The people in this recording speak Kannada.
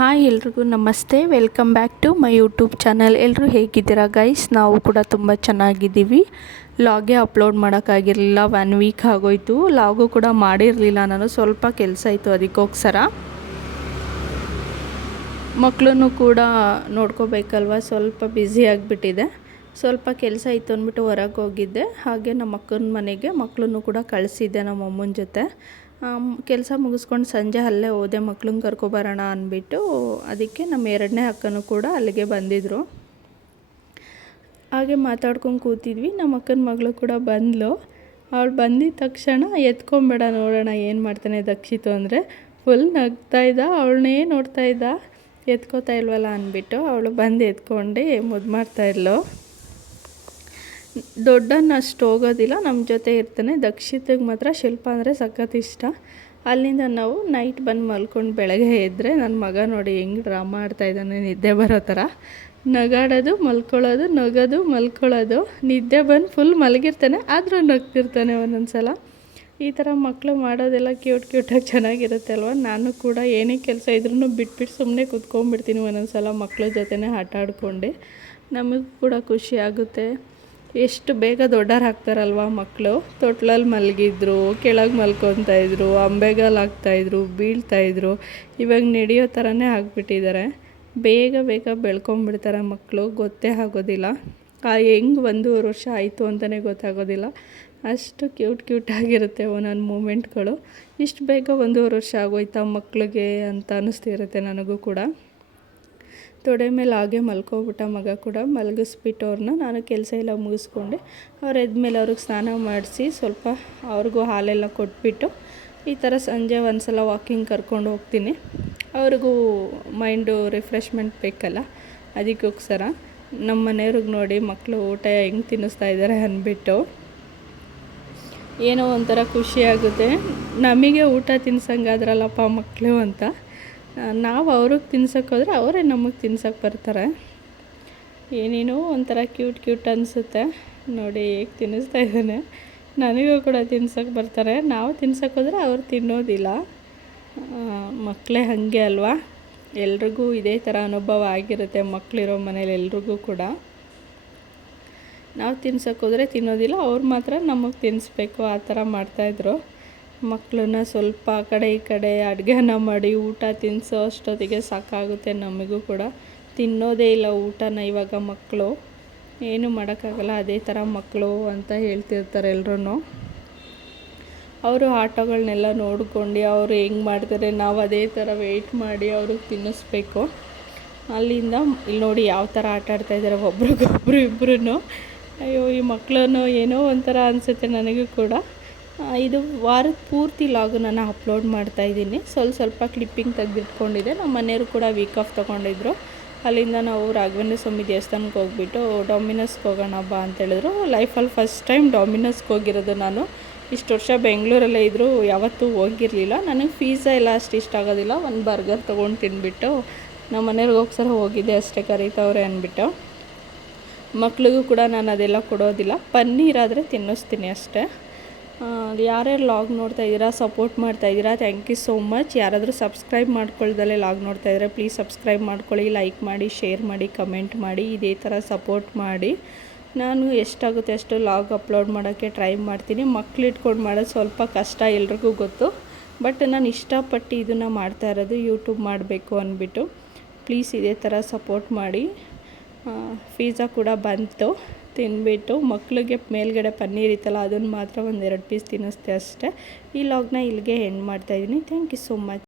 ಹಾಯ್ ಎಲ್ರಿಗೂ ನಮಸ್ತೆ, welcome back to my YouTube channel. ಎಲ್ಲರೂ ಹೇಗಿದ್ದೀರಾ ಗೈಸ್? ನಾವು ಕೂಡ ತುಂಬ ಚೆನ್ನಾಗಿದ್ದೀವಿ. ಲಾಗೇ ಅಪ್ಲೋಡ್ ಮಾಡೋಕ್ಕಾಗಿರಲಿಲ್ಲ, 1 ವೀಕ್ ಆಗೋಯ್ತು. ಲಾಗು ಕೂಡ ಮಾಡಿರಲಿಲ್ಲ ನಾನು, ಸ್ವಲ್ಪ ಕೆಲಸ ಇತ್ತು ಅದಕ್ಕೋಸ್ಕರ. ಮಕ್ಕಳನ್ನು ಕೂಡ ನೋಡ್ಕೋಬೇಕಲ್ವ, ಸ್ವಲ್ಪ ಬ್ಯುಸಿ ಆಗಿಬಿಟ್ಟಿದೆ. ಸ್ವಲ್ಪ ಕೆಲಸ ಇತ್ತು ಅಂದ್ಬಿಟ್ಟು ಹೊರಗೆ ಹೋಗಿದ್ದೆ. ಹಾಗೆ ನಮ್ಮ ಅಕ್ಕನ ಮನೆಗೆ ಮಕ್ಕಳನ್ನು ಕೂಡ ಕಳಿಸಿದ್ದೆ ನಮ್ಮ ಅಮ್ಮನ ಜೊತೆ. ಕೆಲಸ ಮುಗಿಸ್ಕೊಂಡು ಸಂಜೆ ಅಲ್ಲೇ ಹೋದೆ ಮಕ್ಳನ್ನ ಕರ್ಕೊಬರೋಣ ಅಂದ್ಬಿಟ್ಟು. ಅದಕ್ಕೆ ನಮ್ಮ 2ನೇ ಅಕ್ಕನೂ ಕೂಡ ಅಲ್ಲಿಗೆ ಬಂದಿದ್ದರು. ಹಾಗೆ ಮಾತಾಡ್ಕೊಂಡು ಕೂತಿದ್ವಿ. ನಮ್ಮ ಅಕ್ಕನ ಮಗಳು ಕೂಡ ಬಂದಳು. ಅವಳು ಬಂದಿದ್ದ ತಕ್ಷಣ ಎತ್ಕೊಂಬೇಡ ನೋಡೋಣ ಏನು ಮಾಡ್ತಾನೆ ದಕ್ಷಿತು ಅಂದರೆ ಫುಲ್ ನಗ್ತಾಯಿದ್ದ. ಅವಳನ್ನೇ ನೋಡ್ತಾ ಇದ್ದ, ಎತ್ಕೋತಾ ಇಲ್ವಲ್ಲ ಅಂದ್ಬಿಟ್ಟು. ಅವಳು ಬಂದು ಎತ್ಕೊಂಡು ಮುದ್ದು ಮಾಡ್ತಾಯಿದ್ಲು. ದೊಡ್ಡನ್ನ ಅಷ್ಟು ಹೋಗೋದಿಲ್ಲ, ನಮ್ಮ ಜೊತೆ ಇರ್ತಾನೆ. ದಕ್ಷಿತಿಗೆ ಮಾತ್ರ ಶಿಲ್ಪ ಅಂದರೆ ಸಖತ್ ಇಷ್ಟ. ಅಲ್ಲಿಂದ ನಾವು ನೈಟ್ ಬಂದು ಮಲ್ಕೊಂಡು ಬೆಳಗ್ಗೆ ಎದ್ದರೆ ನನ್ನ ಮಗ ನೋಡಿ ಹೆಂಗೆ ಡ್ರಾಮಾ ಆಡ್ತಾಯಿದ್ದಾನೆ, ನಿದ್ದೆ ಬರೋ ಥರ ನಗಾಡೋದು, ಮಲ್ಕೊಳ್ಳೋದು, ನಗೋದು, ಮಲ್ಕೊಳ್ಳೋದು. ನಿದ್ದೆ ಬಂದು ಫುಲ್ ಮಲಗಿರ್ತಾನೆ, ಆದರೂ ನಗ್ತಿರ್ತಾನೆ ಒಂದೊಂದು ಸಲ. ಈ ಥರ ಮಕ್ಕಳು ಮಾಡೋದೆಲ್ಲ ಕ್ಯೂಟಾಗಿ ಚೆನ್ನಾಗಿರುತ್ತೆ ಅಲ್ವ. ನಾನು ಕೂಡ ಏನೇ ಕೆಲಸ ಇದ್ರೂ ಬಿಟ್ಬಿಟ್ಟು ಸುಮ್ಮನೆ ಕೂತ್ಕೊಂಡ್ಬಿಡ್ತೀನಿ ಒಂದೊಂದು ಸಲ ಮಕ್ಕಳ ಜೊತೆನೇ ಆಟ ಆಡ್ಕೊಂಡು. ನಮಗೂ ಕೂಡ ಖುಷಿ ಆಗುತ್ತೆ. ಎಷ್ಟು ಬೇಗ ದೊಡ್ಡರು ಆಗ್ತಾರಲ್ವ ಮಕ್ಕಳು. ತೊಟ್ಲಲ್ಲಿ ಮಲಗಿದ್ರು, ಕೆಳಗೆ ಮಲ್ಕೊತಾಯಿದ್ರು, ಅಂಬೆಗಾಲು ಹಾಕ್ತಾಯಿದ್ರು, ಬೀಳ್ತಾಯಿದ್ರು. ಇವಾಗ ನಡೆಯೋ ಥರನೇ ಆಗಿಬಿಟ್ಟಿದ್ದಾರೆ. ಬೇಗ ಬೆಳ್ಕೊಂಬಿಡ್ತಾರೆ ಮಕ್ಕಳು, ಗೊತ್ತೇ ಆಗೋದಿಲ್ಲ. ಹೆಂಗೆ 1.5 ವರ್ಷ ಆಯಿತು ಅಂತಲೇ ಗೊತ್ತಾಗೋದಿಲ್ಲ. ಅಷ್ಟು ಕ್ಯೂಟಾಗಿರುತ್ತೆ ಒಂದೊಂದು ಮೂಮೆಂಟ್ಗಳು. ಇಷ್ಟು ಬೇಗ 1.5 ವರ್ಷ ಆಗೋಯ್ತಾ ಮಕ್ಕಳಿಗೆ ಅಂತ ಅನ್ನಿಸ್ತಿರುತ್ತೆ ನನಗೂ ಕೂಡ. ತೊಡೆ ಮೇಲೆ ಹಾಗೆ ಮಲ್ಕೊಬಿಟ್ಟ ಮಗ ಕೂಡ. ಮಲಗಿಸ್ಬಿಟ್ಟು ಅವ್ರನ್ನ ನಾನು ಕೆಲಸ ಎಲ್ಲ ಮುಗಿಸ್ಕೊಂಡೆ. ಅವ್ರು ಎದ್ಮೇಲೆ ಅವ್ರಿಗೆ ಸ್ನಾನ ಮಾಡಿಸಿ ಸ್ವಲ್ಪ ಅವ್ರಿಗೂ ಹಾಲೆಲ್ಲ ಕೊಟ್ಬಿಟ್ಟು ಈ ಥರ ಸಂಜೆ ಒಂದು ಸಲ ವಾಕಿಂಗ್ ಕರ್ಕೊಂಡು ಹೋಗ್ತೀನಿ. ಅವ್ರಿಗೂ ಮೈಂಡು ರಿಫ್ರೆಶ್ಮೆಂಟ್ ಬೇಕಲ್ಲ, ಅದಕ್ಕೋಸ್ಕರ. ನಮ್ಮ ಮನೆಯವ್ರಿಗೆ ನೋಡಿ ಮಕ್ಕಳು ಊಟ ಹೆಂಗೆ ತಿನ್ನಿಸ್ತಾ ಇದ್ದಾರೆ ಅಂದ್ಬಿಟ್ಟು ಏನೋ ಒಂಥರ ಖುಷಿಯಾಗುತ್ತೆ. ನಮಗೆ ಊಟ ತಿನ್ಸಂಗಾದ್ರಲ್ಲಪ್ಪ ಮಕ್ಕಳು ಅಂತ. ನಾವು ಅವ್ರಿಗೆ ತಿನ್ಸೋಕ್ಕೋದ್ರೆ ಅವರೇ ನಮಗೆ ತಿನ್ಸೋಕ್ಕೆ ಬರ್ತಾರೆ. ಏನೇನೋ ಒಂಥರ ಕ್ಯೂಟ್ ಅನಿಸುತ್ತೆ ನೋಡಿ ಹೇಗೆ ತಿನ್ನಿಸ್ತಾ ಇದ್ದಾನೆ. ನನಗೂ ಕೂಡ ತಿನ್ಸೋಕ್ಕೆ ಬರ್ತಾರೆ. ನಾವು ತಿನ್ಸೋಕ್ಕೋದ್ರೆ ಅವ್ರು ತಿನ್ನೋದಿಲ್ಲ. ಮಕ್ಕಳೇ ಹಾಗೆ ಅಲ್ವಾ, ಎಲ್ರಿಗೂ ಇದೇ ಥರ ಅನುಭವ ಆಗಿರುತ್ತೆ. ಮಕ್ಕಳಿರೋ ಮನೇಲಿ ಎಲ್ರಿಗೂ ಕೂಡ ನಾವು ತಿನ್ಸೋಕ್ಕೋದ್ರೆ ತಿನ್ನೋದಿಲ್ಲ, ಅವ್ರು ಮಾತ್ರ ನಮಗೆ ತಿನ್ನಿಸ್ಬೇಕು, ಆ ಥರ ಮಾಡ್ತಾಯಿದ್ರು. ಮಕ್ಕಳನ್ನ ಸ್ವಲ್ಪ ಆ ಕಡೆ ಈ ಕಡೆ ಅಡುಗೆನ ಮಾಡಿ ಊಟ ತಿನ್ನಿಸೋ ಅಷ್ಟೊತ್ತಿಗೆ ಸಾಕಾಗುತ್ತೆ. ನಮಗೂ ಕೂಡ ತಿನ್ನೋದೇ ಇಲ್ಲ ಊಟನ ಇವಾಗ ಮಕ್ಕಳು. ಏನೂ ಮಾಡೋಕ್ಕಾಗಲ್ಲ, ಅದೇ ಥರ ಮಕ್ಕಳು ಅಂತ ಹೇಳ್ತಿರ್ತಾರೆ ಎಲ್ಲರೂ. ಅವರು ಆಟಗಳನ್ನೆಲ್ಲ ನೋಡ್ಕೊಂಡು ಅವರು ಹೆಂಗೆ ಮಾಡ್ತಾರೆ, ನಾವು ಅದೇ ಥರ ವೆಯ್ಟ್ ಮಾಡಿ ಅವ್ರಿಗೆ ತಿನ್ನಿಸ್ಬೇಕು. ಅಲ್ಲಿಂದ ಇಲ್ಲಿ ನೋಡಿ ಯಾವ ಥರ ಆಟ ಆಡ್ತಾಯಿದ್ದಾರೆ ಒಬ್ರಿಗೊಬ್ರು ಇಬ್ಬರೂ. ಅಯ್ಯೋ ಈ ಮಕ್ಕಳನ್ನು ಏನೋ ಒಂಥರ ಅನಿಸುತ್ತೆ ನನಗೂ ಕೂಡ. ಇದು ವಾರದ ಪೂರ್ತಿ ಲಾಗು ನಾನು ಅಪ್ಲೋಡ್ ಮಾಡ್ತಾಯಿದ್ದೀನಿ. ಸ್ವಲ್ಪ ಕ್ಲಿಪ್ಪಿಂಗ್ ತೆಗೆದಿಟ್ಕೊಂಡಿದ್ದೆ. ನಮ್ಮ ಮನೆಯವರು ಕೂಡ ವೀಕ್ ಆಫ್ ತೊಗೊಂಡಿದ್ರು. ಅಲ್ಲಿಂದ ನಾವು ರಾಘವೇಂದ್ರ ಸ್ವಾಮಿ ದೇವಸ್ಥಾನಕ್ಕೆ ಹೋಗ್ಬಿಟ್ಟು ಡಾಮಿನೋಸ್ಗೆ ಹೋಗೋಣ ಬಾ ಅಂತೇಳಿದ್ರು. ಲೈಫಲ್ಲಿ ಫಸ್ಟ್ ಟೈಮ್ ಡಾಮಿನೋಸ್ಗೆ ಹೋಗಿರೋದು ನಾನು. ಇಷ್ಟು ವರ್ಷ ಬೆಂಗಳೂರಲ್ಲೇ ಇದ್ದರೂ ಯಾವತ್ತೂ ಹೋಗಿರಲಿಲ್ಲ. ನನಗೆ ಪಿಜ್ಜಾ ಎಲ್ಲ ಅಷ್ಟು ಇಷ್ಟ ಆಗೋದಿಲ್ಲ. ಒಂದು ಬರ್ಗರ್ ತೊಗೊಂಡು ತಿಂದುಬಿಟ್ಟು ನಮ್ಮ ಮನೆಯವ್ರಿಗೆ ಹೋಗ್ಸರ ಹೋಗಿದ್ದೆ ಅಷ್ಟೇ, ಕರೀತವ್ರೆ ಅಂದ್ಬಿಟ್ಟು. ಮಕ್ಳಿಗೂ ಕೂಡ ನಾನು ಅದೆಲ್ಲ ಕೊಡೋದಿಲ್ಲ, ಪನ್ನೀರಾದರೆ ತಿನ್ನಿಸ್ತೀನಿ ಅಷ್ಟೇ. ಯಾರ್ಯಾರು ಲಾಗ್ ನೋಡ್ತಾ ಇದ್ದೀರಾ, ಸಪೋರ್ಟ್ ಮಾಡ್ತಾಯಿದ್ದೀರಾ, ಥ್ಯಾಂಕ್ ಯು ಸೋ ಮಚ್. ಯಾರಾದರೂ ಸಬ್ಸ್ಕ್ರೈಬ್ ಮಾಡ್ಕೊಳ್ದಲ್ಲೇ ಲಾಗ್ ನೋಡ್ತಾಯಿದ್ರೆ ಪ್ಲೀಸ್ ಸಬ್ಸ್ಕ್ರೈಬ್ ಮಾಡ್ಕೊಳ್ಳಿ, ಲೈಕ್ ಮಾಡಿ, ಶೇರ್ ಮಾಡಿ, ಕಮೆಂಟ್ ಮಾಡಿ. ಇದೇ ಥರ ಸಪೋರ್ಟ್ ಮಾಡಿ. ನಾನು ಎಷ್ಟಾಗುತ್ತೆ ಅಷ್ಟು ಲಾಗ್ ಅಪ್ಲೋಡ್ ಮಾಡೋಕ್ಕೆ ಟ್ರೈ ಮಾಡ್ತೀನಿ. ಮಕ್ಳು ಇಟ್ಕೊಂಡು ಮಾಡೋದು ಸ್ವಲ್ಪ ಕಷ್ಟ, ಎಲ್ರಿಗೂ ಗೊತ್ತು. ಬಟ್ ನಾನು ಇಷ್ಟಪಟ್ಟು ಇದನ್ನು ಮಾಡ್ತಾ ಇರೋದು, ಯೂಟ್ಯೂಬ್ ಮಾಡಬೇಕು ಅಂದ್ಬಿಟ್ಟು. ಪ್ಲೀಸ್ ಇದೇ ಥರ ಸಪೋರ್ಟ್ ಮಾಡಿ. ಪಿಜ್ಜಾ ಕೂಡ ಬಂತು, ತಿಂದ್ಬಿಟ್ಟು ಮಕ್ಕಳಿಗೆ ಮೇಲ್ಗಡೆ ಪನ್ನೀರ್ ಇತ್ತಲ್ಲ ಅದನ್ನು ಮಾತ್ರ 1-2 ಪೀಸ್ ತಿನ್ನಿಸ್ತೆ ಅಷ್ಟೇ. ಈ ಲಾಗ್ನ ಇಲ್ಲಿಗೆ ಎಂಡ್ ಮಾಡ್ತಾಯಿದ್ದೀನಿ. Thank you so much.